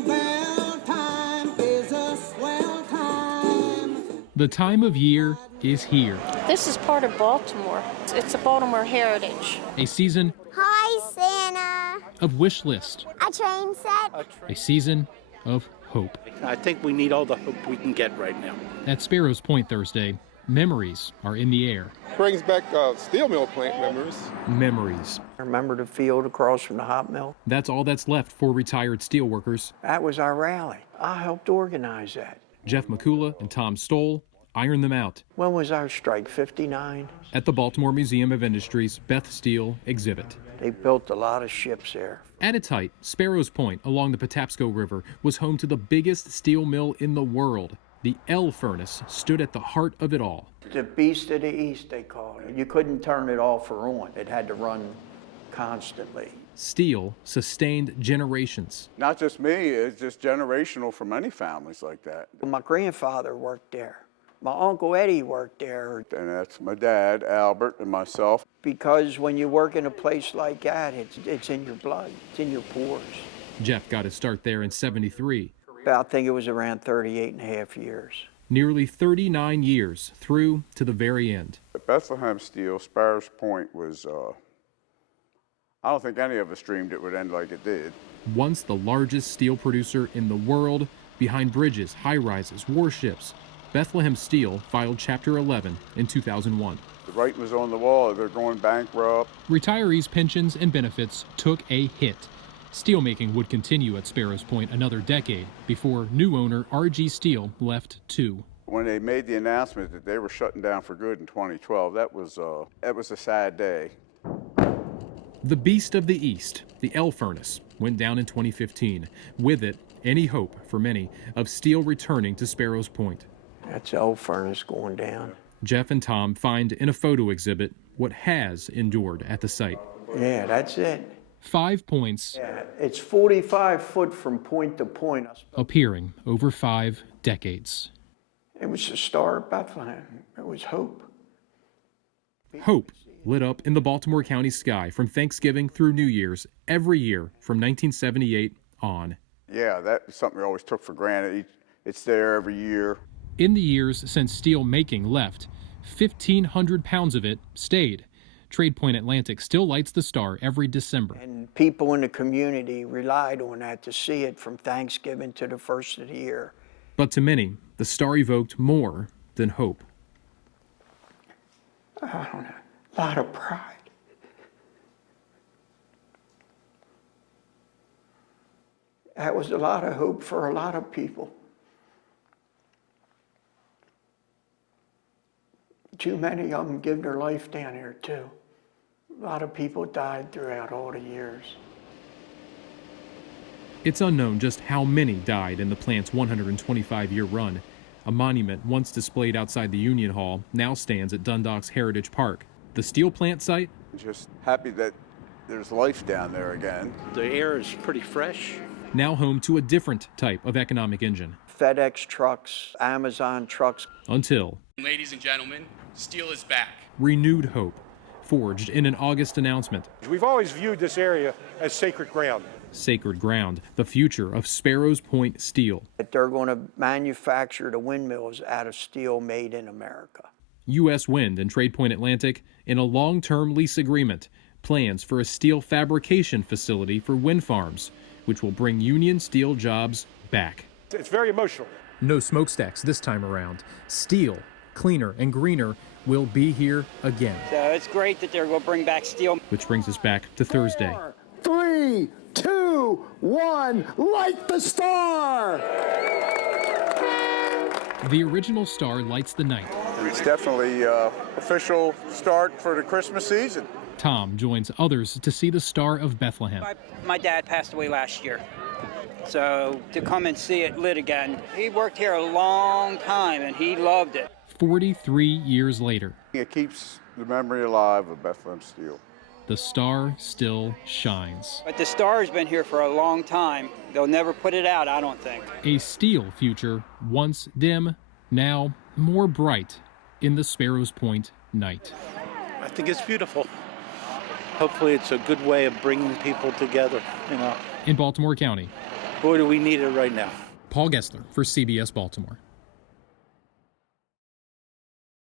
Jingle bell time is a swell time. The time of year is here. This is part of Baltimore. It's a Baltimore heritage. A season Hi, Santa. of wish list. A train set. A season of hope. I think we need all the hope we can get right now. At Sparrows Point Thursday, memories are in the air. Brings back steel mill plant memories. Memories. Remember the field across from the hot mill? That's all that's left for retired steelworkers. That was our rally. I helped organize that. Jeff McCula and Tom Stoll iron them out When was our strike, 59? at the Baltimore Museum of Industry's Beth Steel exhibit. They built a lot of ships there. At its height, Sparrows Point along the Patapsco River was home to the biggest steel mill in the world. The L furnace stood at the heart of it all. The beast of the east, they called it. You couldn't turn it off or on. It had to run constantly. Steel sustained generations. Not just me, it's just generational for many families like that. My grandfather worked there. My Uncle Eddie worked there. And that's my dad, Albert, and myself. Because when you work in a place like that, it's in your blood. It's in your pores. Jeff got his start there in '73. I think it was around 38 and a half years. Nearly 39 years through to the very end. At Bethlehem Steel, Sparrows Point was, I don't think any of us dreamed it would end like it did. Once the largest steel producer in the world, behind bridges, high-rises, warships, Bethlehem Steel filed Chapter 11 in 2001. The writing was on the wall, they're going bankrupt. Retirees' pensions and benefits took a hit. Steelmaking would continue at Sparrows Point another decade before new owner RG Steel left too. When they made the announcement that they were shutting down for good in 2012, that was a sad day. The beast of the East, the L furnace, went down in 2015. With it, any hope for many of steel returning to Sparrows Point. That's L furnace going down. Jeff and Tom find in a photo exhibit what has endured at the site. Yeah, that's it. 5 points Yeah, it's 45 foot from point to point. appearing over 5 decades. It was the Star of Bethlehem. It was hope. Hope lit up in the Baltimore County sky from Thanksgiving through New Year's every year from 1978 on. Yeah, that was something we always took for granted. It's there every year. In the years since steel making left, 1,500 pounds of it stayed. Trade Point Atlantic still lights the star every December. And people in the community relied on that to see it from Thanksgiving to the first of the year. But to many, the star evoked more than hope. I don't know, a lot of pride. That was a lot of hope for a lot of people. Too many of them give their life down here too. A lot of people died throughout all the years. It's unknown just how many died in the plant's 125-year run. A monument once displayed outside the Union Hall now stands at Dundalk's Heritage Park. The steel plant site? Just happy that there's life down there again. The air is pretty fresh. Now home to a different type of economic engine. FedEx trucks, Amazon trucks. Until, ladies and gentlemen, steel is back. renewed hope, forged in an August announcement. We've always viewed this area as sacred ground. Sacred ground, the future of Sparrows Point Steel. That they're going to manufacture the windmills out of steel made in America. U.S. Wind and Trade Point Atlantic, in a long-term lease agreement, plans for a steel fabrication facility for wind farms, which will bring union steel jobs back. It's very emotional. No smokestacks this time around. Steel, cleaner and greener, will be here again. So it's great that they're going to bring back steel. Which brings us back to Thursday. 3, 2, 1, light the star! The original star lights the night. It's definitely official start for the Christmas season. Tom joins others to see the Star of Bethlehem. My dad passed away last year. So to come and see it lit again, he worked here a long time and he loved it. 43 years later, It keeps the memory alive of Bethlehem Steel. the star still shines. But the star's been here for a long time. They'll never put it out, I don't think. A steel future, once dim, now more bright in the Sparrows Point night. I think it's beautiful. Hopefully it's a good way of bringing people together, you know. In Baltimore County, Boy, do we need it right now. Paul Gessler for CBS Baltimore.